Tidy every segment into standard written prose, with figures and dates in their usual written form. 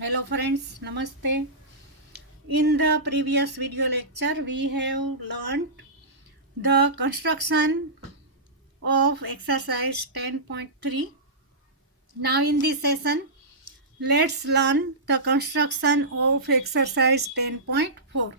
Hello friends, Namaste. In the previous video lecture, we have learned the construction of exercise 10.3. Now in this session, let's learn the construction of exercise 10.4.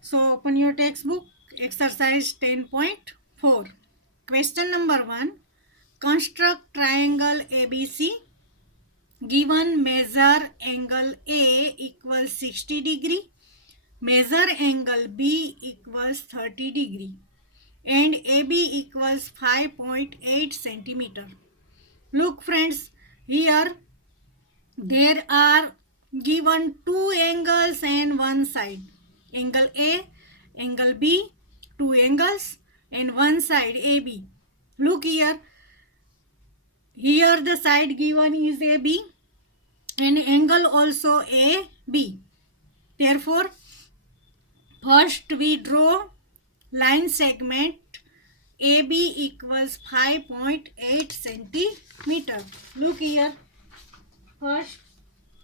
So open your textbook, exercise 10.4. Question number 1. Construct triangle ABC. Given measure angle A equals 60 degree, measure angle B equals 30 degree and AB equals 5.8 centimeter. Look friends, here there are given two angles and one side. Angle A, angle B, two angles and one side AB. Look here, the side given is AB and angle also AB. Therefore, first we draw line segment AB equals 5.8 centimeter. Look here. First,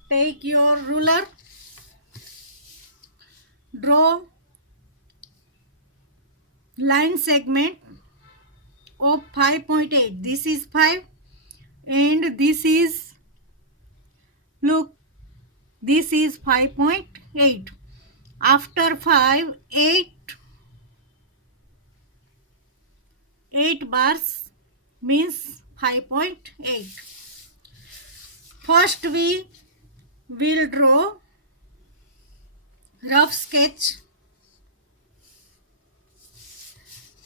take your ruler. Draw line segment of 5.8. This is 5 and this is, look, this is 5.8. After 5, 8 bars means 5.8. First we will draw rough sketch.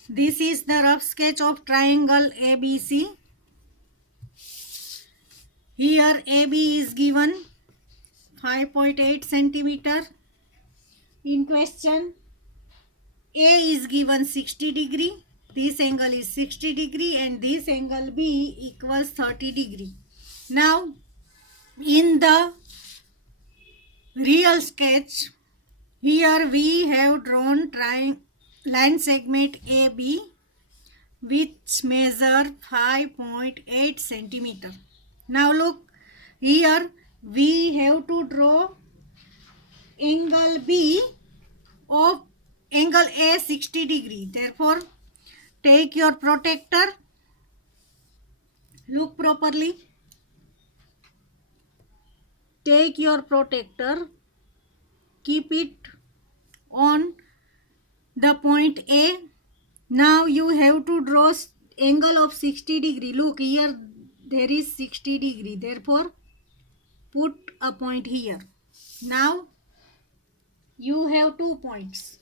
This is the rough sketch of triangle ABC. Here AB is given 5.8 centimeter. In question, A is given 60 degree. This angle is 60 degree and this angle B equals 30 degree. Now, in the real sketch, here we have drawn line segment AB which measure 5.8 centimeter. Now look, here we have to draw angle B of angle A 60 degree. Therefore, take your protractor, look properly, take your protractor, keep it on the point A. Now you have to draw angle of 60 degree. Look here, there is 60 degree. Therefore, put a point here. Now you have 2 points,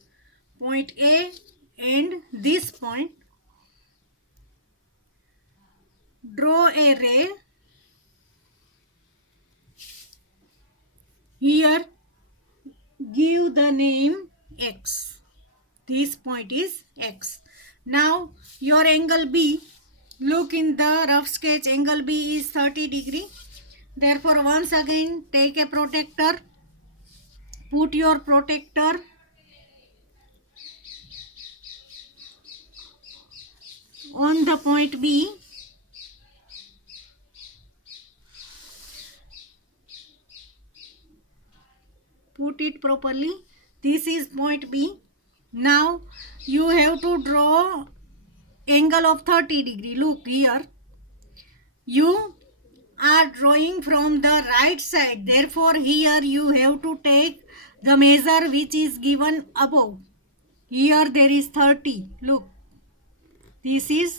point A and this point. Draw a ray. Here give the name X. This point is X. Now your angle B, look in the rough sketch, angle B is 30 degree. Therefore once again take a protractor, put your protractor on the point B. Put it properly. This is point B. Now you have to draw angle of 30 degree. Look here. You are drawing from the right side. Therefore here you have to take the measure which is given above. Here there is 30. Look. This is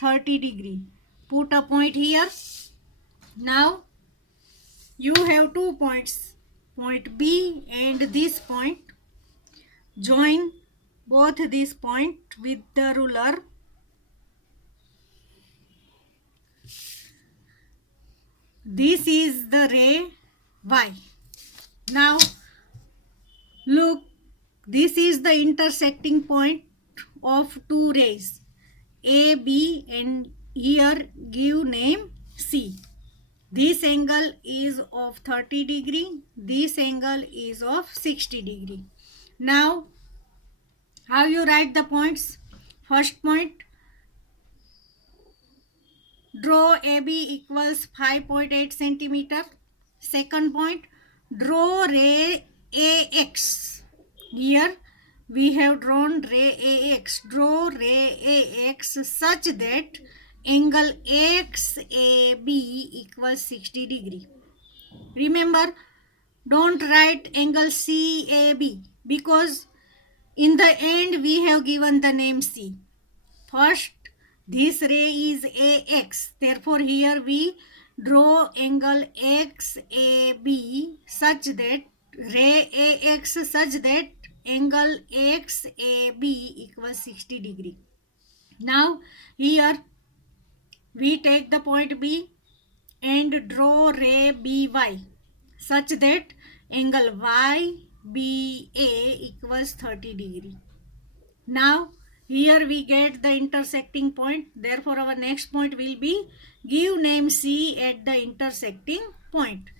30 degree. Put a point here. Now you have 2 points, point B and this point. Join both this point with the ruler. This is the ray Y. Now look, this is the intersecting point of two rays A, B and here give name C. This angle is of 30 degree. This angle is of 60 degree. Now, how you write the points? First point, draw AB equals 5.8 centimeter. Second point, draw ray AX. Here we have drawn ray AX. Draw ray AX such that angle XAB equals 60 degree. Remember, don't write angle CAB because in the end we have given the name C. First, this ray is AX. Therefore, here we draw angle XAB such that ray AX such that angle XAB equals 60 degree. Now, here we take the point B and draw ray BY such that angle YBA equals 30 degree. Now here we get the intersecting point. Therefore our next point will be give name C at the intersecting point.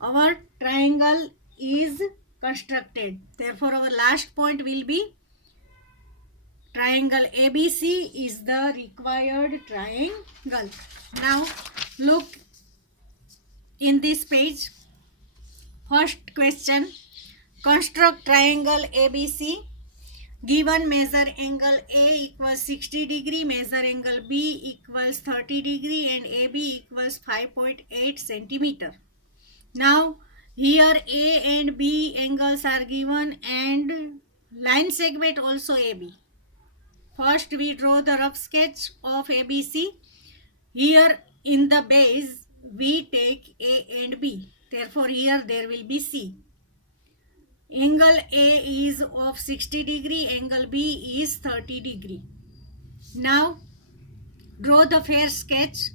Our triangle is constructed. Therefore our last point will be triangle ABC is the required triangle. Now look in this page. First question, construct triangle ABC. Given measure angle A equals 60 degree, measure angle B equals 30 degree and AB equals 5.8 centimeter. Now here A and B angles are given and line segment also AB. First we draw the rough sketch of ABC. Here in the base we take A and B. Therefore here there will be C. Angle A is of 60 degree, angle B is 30 degree. Now draw the fair sketch.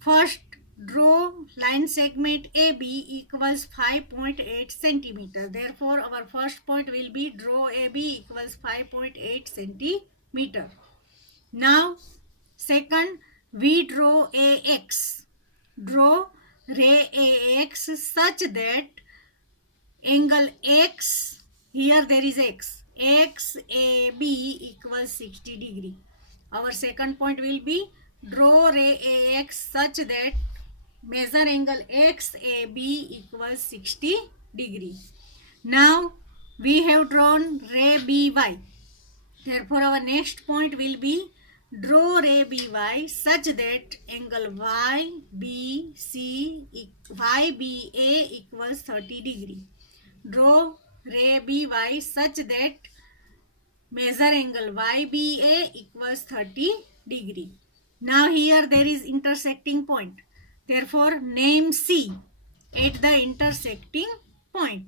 First draw line segment AB equals 5.8 centimeter. Therefore our first point will be draw AB equals 5.8 centimeter. Now second we draw AX. Draw ray AX such that angle X, here there is X, XAB equals 60 degree. Our second point will be draw ray AX such that measure angle XAB equals 60 degree. Now we have drawn ray BY. Therefore our next point will be draw ray BY such that angle YBA equals 30 degree. Draw ray BY such that measure angle YBA equals 30 degree. Now here there is intersecting point. Therefore name C at the intersecting point.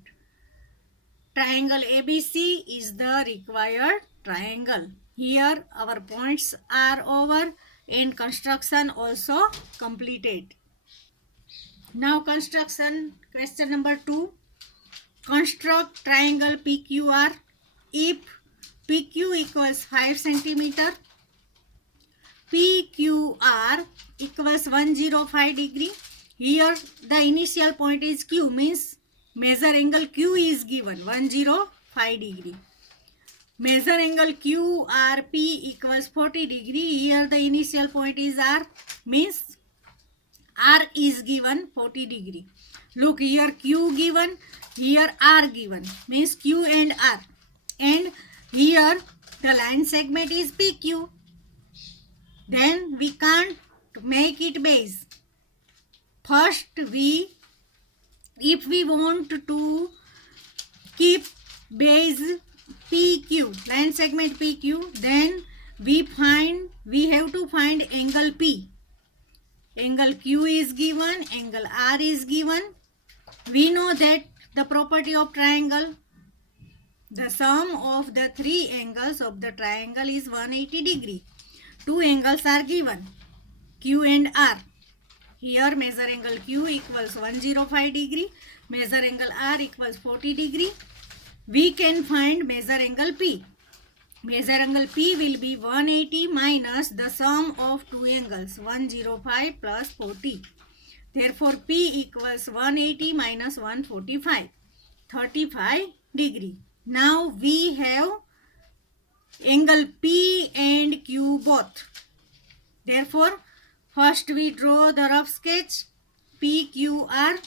Triangle ABC is the required triangle. Here our points are over and construction also completed. Now construction question number 2. Construct triangle PQR if PQ equals 5 centimeter, PQR equals 105 degree. Here the initial point is Q, means measure angle Q is given 105 degree. Measure angle QRP equals 40 degree. Here the initial point is R, means R is given 40 degree. Look, here Q given, here R given, means Q and R. And here the line segment is PQ. Then we can't make it base. First if we want to keep base PQ, line segment PQ, then we have to find angle P. Angle Q is given, angle R is given. We know that the property of triangle, the sum of the three angles of the triangle is 180 degree. Two angles are given, Q and R. Here measure angle Q equals 105 degree, measure angle R equals 40 degree. We can find measure angle P. Measure angle P will be 180 minus the sum of two angles 105 plus 40. Therefore P equals 180 minus 145, 35 degree. Now we have angle P and Q both. Therefore first we draw the rough sketch. PQR.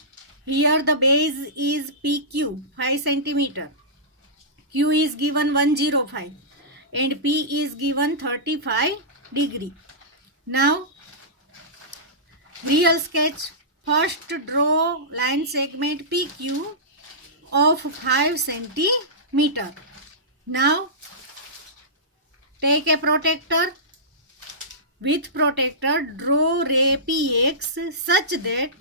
Here the base is PQ, 5 centimeter. Q is given 105 and P is given 35 degree. Now, real sketch. First draw line segment PQ of 5 centimeter. Now, take a protractor. With protractor, draw ray PX such that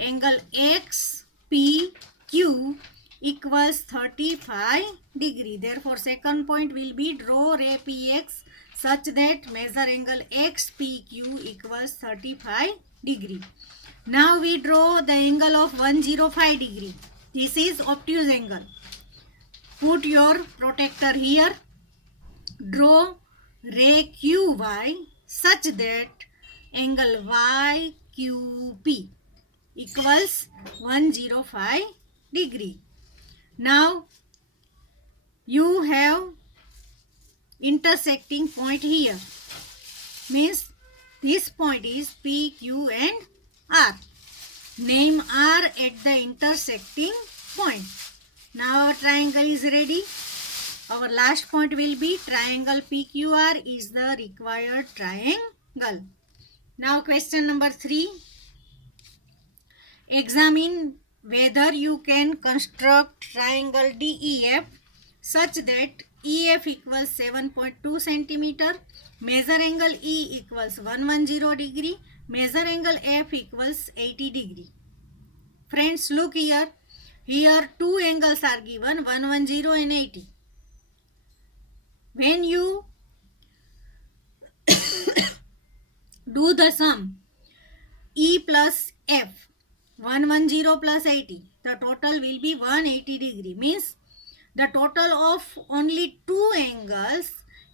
angle XPQ equals 35 degree. Therefore, second point will be draw ray PX such that measure angle XPQ equals 35 degree. Now we draw the angle of 105 degree. This is obtuse angle. Put your protractor here. Draw ray QY such that angle YQP equals 105 degree. Now you have intersecting point here. Means this point is P, Q and R. Name R at the intersecting point. Now our triangle is ready. Our last point will be triangle PQR is the required triangle. Now question number 3. Examine whether you can construct triangle DEF such that EF equals 7.2 centimeter, measure angle E equals 110 degree, measure angle F equals 80 degree. Friends, look here. Here two angles are given, 110 and 80. When you do the sum, E plus F, 110 plus 80, the total will be 180 degree. Means the total of only two angles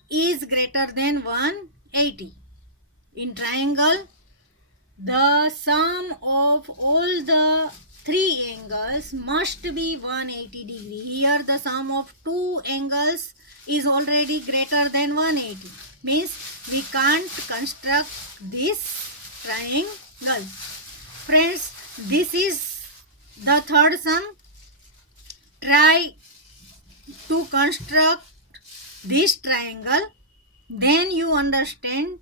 is greater than 180. In triangle, the sum of all the three angles must be 180 degree. Here the sum of two angles is already greater than 180. Means we can't construct this triangle. Friends, this is the third sum. Try to construct this triangle. Then you understand,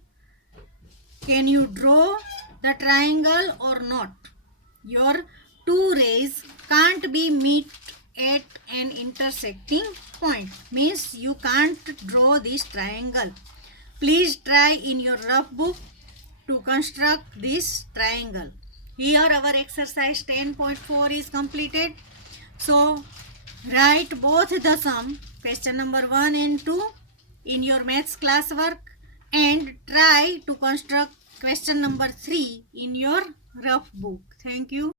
can you draw the triangle or not. Your two rays can't be meet at an intersecting point. Means you can't draw this triangle. Please try in your rough book to construct this triangle. Here our exercise 10.4 is completed. So write both the sum, question number 1 and 2 in your maths classwork and try to construct question number 3 in your rough book. Thank you.